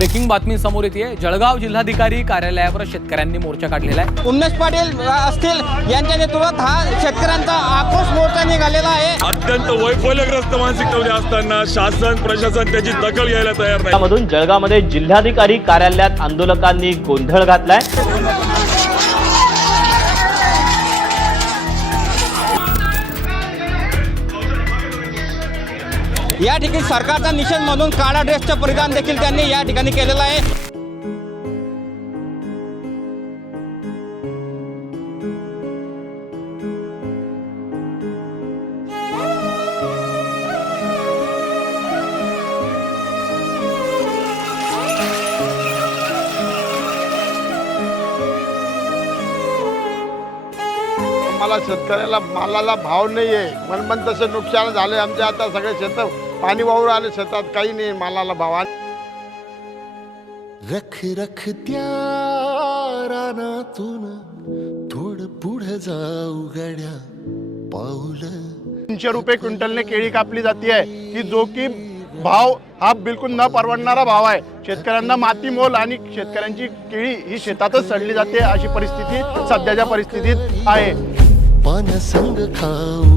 Breaking बातमी समोर येते जळगाव जिल्हाधिकारी कार्यालयावर शेतकऱ्यांनी मोर्चा काढलेला आहे. उमेश पाटील असतील यांच्या नेतृत्वात हा शेतकऱ्यांचा आक्रोश मोर्चा निघालेला आहे. अत्यंत वैफल्यग्रस्त मानसिकता असताना शासन प्रशासन त्याची दखल घ्यायला तयार नाही. मधून जळगावमध्ये जिल्हाधिकारी कार्यालयात आंदोलकांनी गोंधळ घातलाय. या ठिकाणी सरकारचा निषेध म्हणून काळा ड्रेसचं परिधान देखील त्यांनी या ठिकाणी केलेलं आहे. मला शेतकऱ्याला मालाला भाव नाही आहे मनमन तसं नुकसान झालं आमच्या आता सगळे शेत पाणी वाहून आले शेतात काही नाही मालाला भाव रख रख त्या रानातून थोडं पुढं जाऊ गड्या पाऊल. तीनशे रुपये क्विंटलने केळी कापली जाते आहे की जो की भाव हा बिलकुल न परवडणारा भाव आहे. शेतकऱ्यांना माती मोल आणि शेतकऱ्यांची केळी ही शेतातच सडली जाते अशी परिस्थिती सध्याच्या परिस्थितीत आहे. पाण्यासंग खाऊ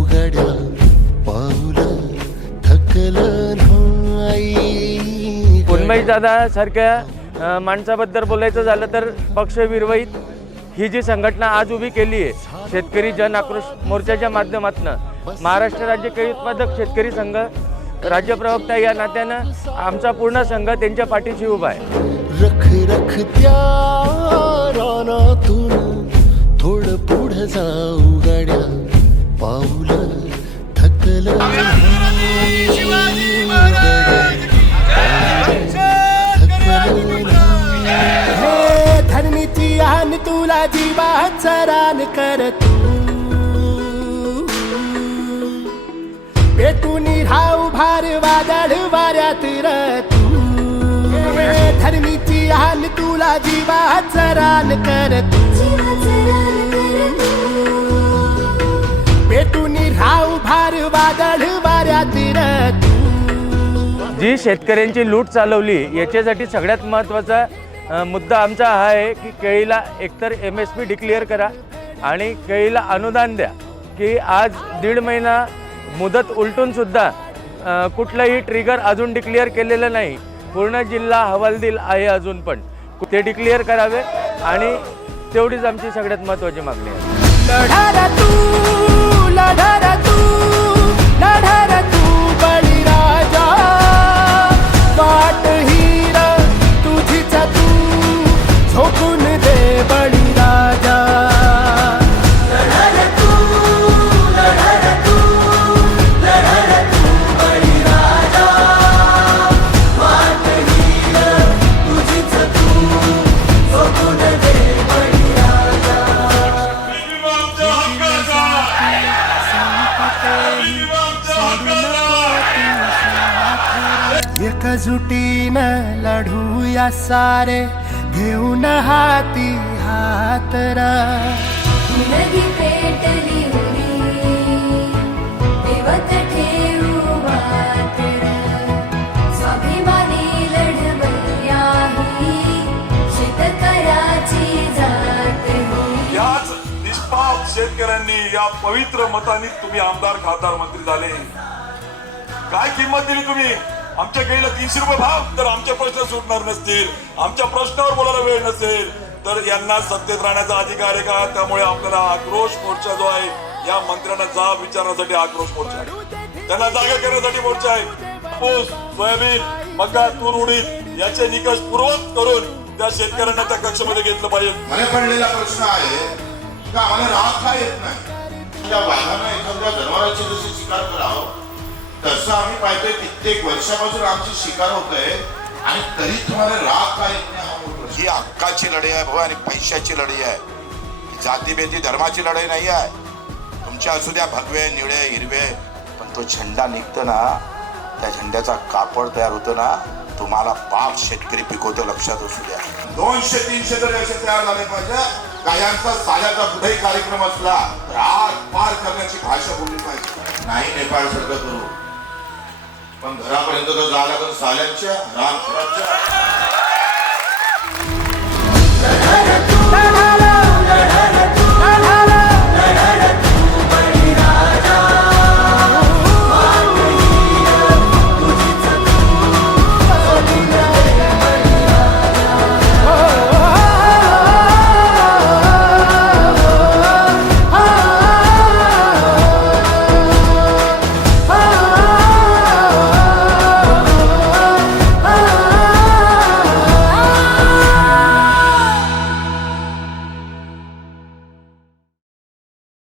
नाही दादा सारख्या माणसाबद्दल बोलायचं झालं तर पक्ष विरवहित ही जी संघटना आज उभी केली आहे शेतकरी जन आक्रोश मोर्चाच्या माध्यमातून महाराष्ट्र राज्य केळी उत्पादक शेतकरी संघ राज्य प्रवक्ता या नात्यानं आमचा पूर्ण संघ त्यांच्या पाठीशी उभा आहे. रख रख त्या रानातून थोडं पुढं जाऊ गाड्या पाऊल थकलं. रान कर तू पेटून राहू भार वादळ वाऱ्यात र तू धरणीची आन तुला जीवात रान कर तू पेटून राहू भार वादळ वाऱ्यात तू जी शेतकऱ्यांची लूट चालवली याच्यासाठी सगळ्यात महत्त्वाचा मुद्दा आमचा हा आहे की केळीला एकतर एम एस पी डिक्लेअर करा आणि केळीला अनुदान द्या की आज दीड महिना मुदत उलटूनसुद्धा कुठलंही ट्रिगर अजून डिक्लेअर केलेलं नाही. पूर्ण जिल्हा हवालदिल आहे अजून पण. ते डिक्लेअर करावे आणि तेवढीच आमची सगळ्यात महत्त्वाची मागणी आहे. एकजुटीनं लढूया सारे घेऊन हाती हातरा निष्पाप शेतकऱ्यांनी या पवित्र मताने तुम्ही आमदार खासदार मंत्री झाले. काय किंमत दिली तुम्ही? आमच्या केळीला तीनशे रुपये भाव तर आमचे प्रश्न सुटणार नसतील. आमच्या प्रश्नावर बोलायला वेळ नसेल. तर यांना सत्तेत राहण्याचा अधिकार आहे का? त्यामुळे आपल्याला आक्रोश मोर्चा जो आहे या मंत्र्यांना जाब विचारण्यासाठी आक्रोश मोर्चा आहे. त्यांना जागा करण्यासाठी मोर्चा आहे. कापूस सोयाबीन मका तूर उडीद याचे निकष पूर्वत करून त्या शेतकऱ्यांना त्या कक्षामध्ये घेतलं पाहिजे. मला पडलेला प्रश्न आहे का? आम्हाला राग का येत नाही? त्या वाघानं एखाद्या जनावराची जशी शिकार करावं तसं आम्ही पाहतोय कित्येक वर्षापासून आमची शिकार होत आहे आणि तरी तुम्हाला राग का येत नाही हा हक्काची लढाई आहे भाऊ आणि पैशाची लढाई आहे. ही जातीभेदी धर्माची लढाई नाही आहे. तुमच्या असू द्या भगवे निळे हिरवे पण तो झेंडा निघतो ना त्या झेंड्याचा कापड तयार होतो ना तुम्हाला बाप शेतकरी पिकवतो लक्षात असू द्या. दोनशे तीनशे जरी असे तयार झाले पाहिजे. कायांचा साल्याचा कुठेही कार्यक्रम असला तर आग पार करण्याची भाषा बोलली पाहिजे. नाही नेपाळ सारखं करू. पण घरापर्यंत तर जावं लागत साल्याच्या रामपुराच्या.